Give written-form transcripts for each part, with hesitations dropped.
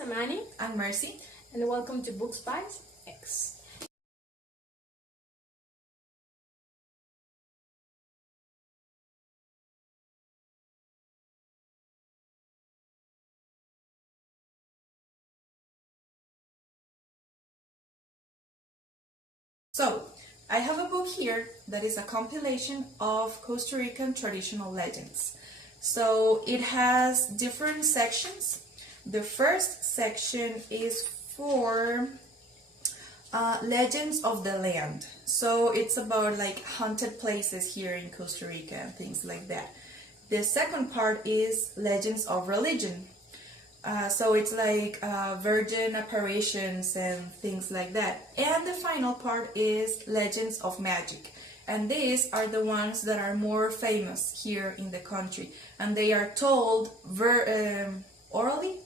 I'm Annie. I'm Mercy. And welcome to Books by X. So, I have a book here that is a compilation of Costa Rican traditional legends. So, it has different sections. The first section is for legends of the land. So, it's about like haunted places here in Costa Rica and things like that. The second part is legends of religion. So it's like virgin apparitions and things like that. And the final part is legends of magic. And these are the ones that are more famous here in the country. And they are told orally.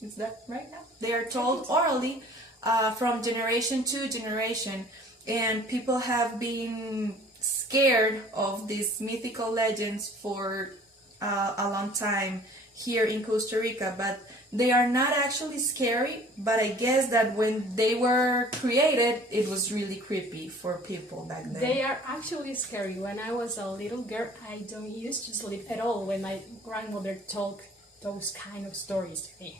Is that right now? They are told orally from generation to generation. And people have been scared of these mythical legends for a long time here in Costa Rica, but they are not actually scary, but I guess that when they were created, it was really creepy for people back then. They are actually scary. When I was a little girl, I don't used to sleep at all when my grandmother told those kind of stories to me.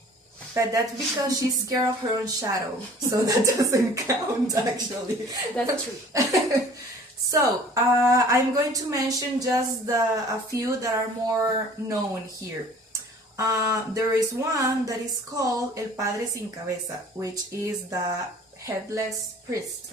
But that's because she's scared of her own shadow, so that doesn't count actually. That's true. So, I'm going to mention just a few that are more known here. There is one that is called El Padre Sin Cabeza, which is the headless priest.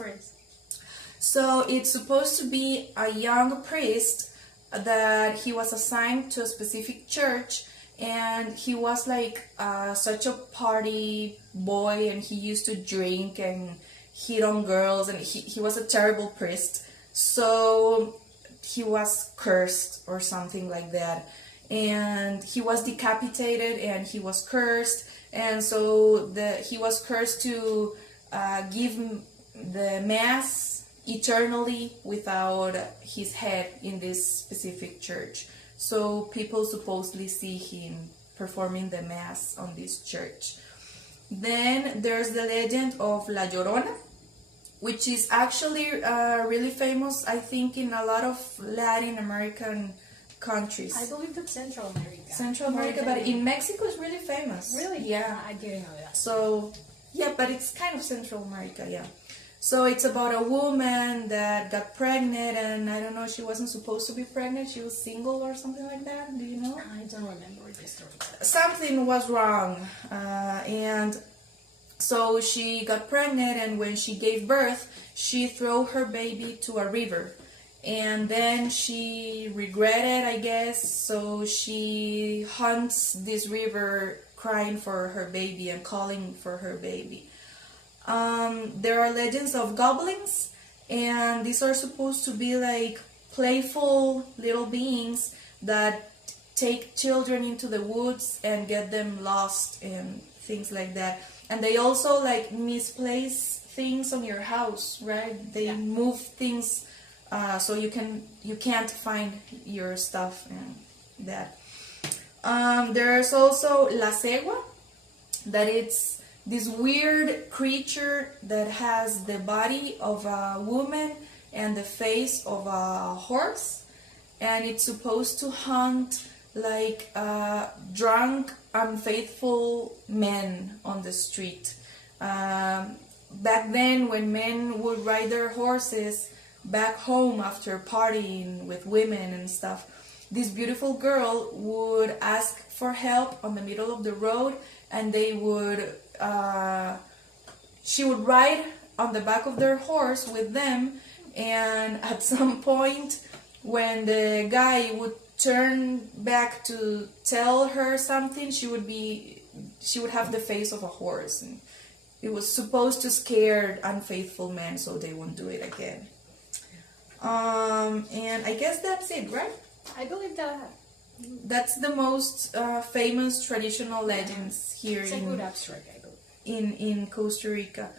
So it's supposed to be a young priest that he was assigned to a specific church, and he was like such a party boy, and he used to drink and hit on girls, and he was a terrible priest. So he was cursed or something like that. And he was decapitated and he was cursed, and so he was cursed to give the mass eternally without his head in this specific church. So people supposedly see him performing the mass on this church. Then there's the legend of La Llorona, which is actually really famous, I think, in a lot of Latin American countries. I believe that's Central America. Central America, but in Mexico it's really famous. Really? Yeah. I didn't know that. So, yeah, but it's kind of Central America, yeah. So it's about a woman that got pregnant, and I don't know, she wasn't supposed to be pregnant. She was single or something like that. Do you know? I don't remember the story. Something was wrong, and so she got pregnant, and when she gave birth, she threw her baby to a river. And then she regretted, I guess, so she haunts this river crying for her baby and calling for her baby. There are legends of goblins, and these are supposed to be like playful little beings that take children into the woods and get them lost and things like that. And they also like misplace things on your house, right? They move things so you can't find your stuff and that. There's also La Cegua, that it's this weird creature that has the body of a woman and the face of a horse, and it's supposed to hunt like drunk, unfaithful men on the street. Back then, when men would ride their horses back home after partying with women and stuff, this beautiful girl would ask for help on the middle of the road, and she would ride on the back of their horse with them, and at some point when the guy would turn back to tell her something, she would have the face of a horse, and it was supposed to scare unfaithful men so they won't do it again. And I guess that's it, right? I believe that. That's the most famous traditional legends here It's a good abstract, I believe. in Costa Rica.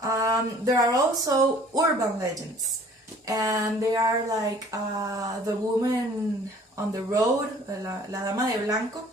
There are also urban legends, and they are like the woman on the road, la Dama de Blanco,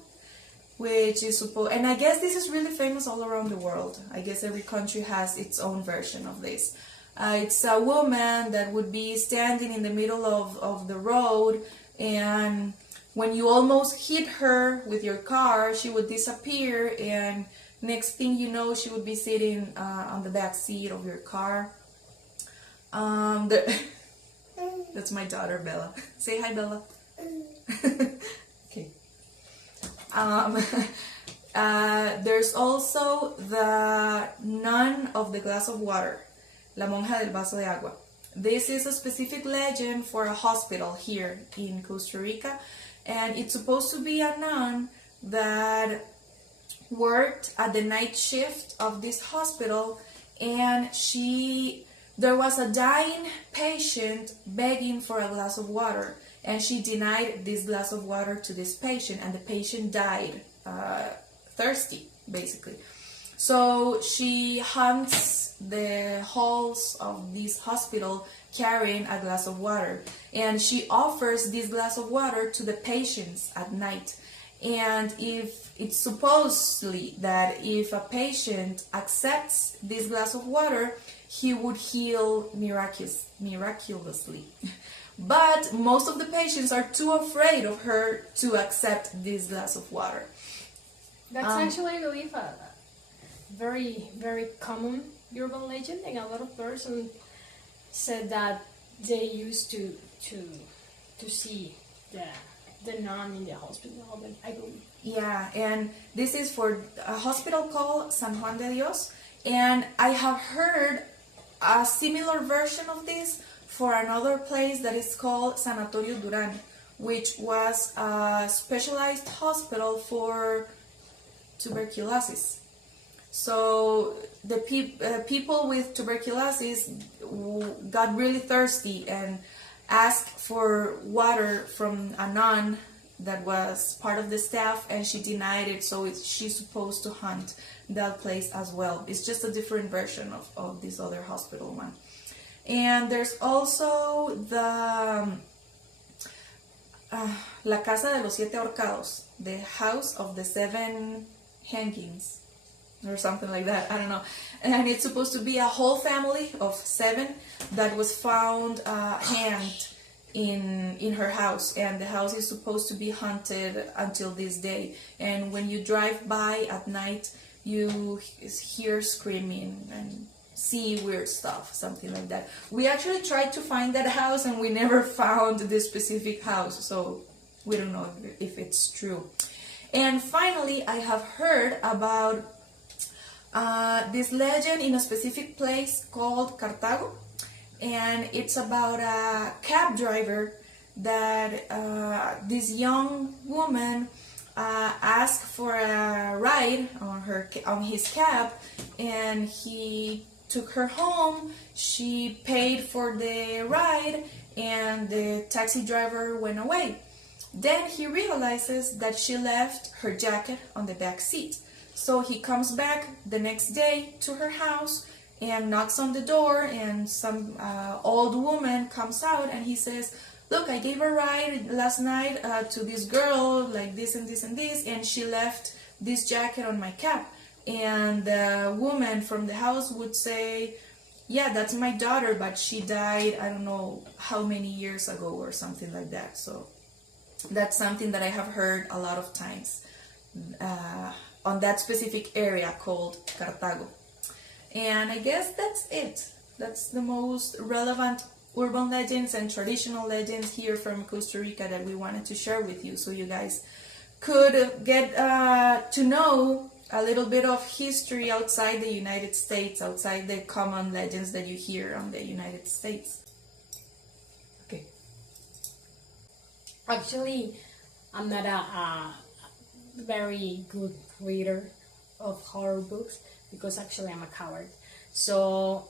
which is supposed, and I guess this is really famous all around the world. I guess every country has its own version of this. It's a woman that would be standing in the middle of the road, and when you almost hit her with your car, she would disappear, and next thing you know, she would be sitting on the back seat of your car. That's my daughter, Bella. Say hi, Bella. Okay. There's also the nun of the glass of water, la monja del vaso de agua. This is a specific legend for a hospital here in Costa Rica, and it's supposed to be a nun that worked at the night shift of this hospital, and there was a dying patient begging for a glass of water, and she denied this glass of water to this patient, and the patient died thirsty, basically. So she hunts the halls of this hospital carrying a glass of water, and she offers this glass of water to the patients at night. And if it's supposedly that if a patient accepts this glass of water, he would heal miraculously. But most of the patients are too afraid of her to accept this glass of water. That's actually, I believe, a very, very common urban legend, and a lot of persons said that they used to see the nun in the hospital, I believe. Yeah, and this is for a hospital called San Juan de Dios, and I have heard a similar version of this for another place that is called Sanatorio Duran, which was a specialized hospital for tuberculosis. So the people with tuberculosis got really thirsty and asked for water from a nun that was part of the staff, and she denied it, so she's supposed to hunt that place as well. It's just a different version of this other hospital one. And there's also the La Casa de los Siete Ahorcados, the house of the seven hangings, or something like that, I don't know. And it's supposed to be a whole family of 7 that was found hanged in her house, and the house is supposed to be haunted until this day. And when you drive by at night, you hear screaming and see weird stuff, something like that. We actually tried to find that house, and we never found this specific house, so we don't know if it's true. And finally, I have heard about this legend in a specific place called Cartago, and it's about a cab driver that this young woman asked for a ride on his cab, and he took her home. She paid for the ride, and the taxi driver went away. Then he realizes that she left her jacket on the back seat. So he comes back the next day to her house and knocks on the door, and some old woman comes out, and he says, "Look, I gave a ride last night to this girl, like this and this and this, and she left this jacket on my cab." And the woman from the house would say, "Yeah, that's my daughter, but she died, I don't know how many years ago," or something like that. So that's something that I have heard a lot of times on that specific area called Cartago. And I guess that's it. That's the most relevant urban legends and traditional legends here from Costa Rica that we wanted to share with you, so you guys could get to know a little bit of history outside the United States, outside the common legends that you hear on the United States. Okay. Actually, I'm not a very good reader of horror books, because actually I'm a coward. So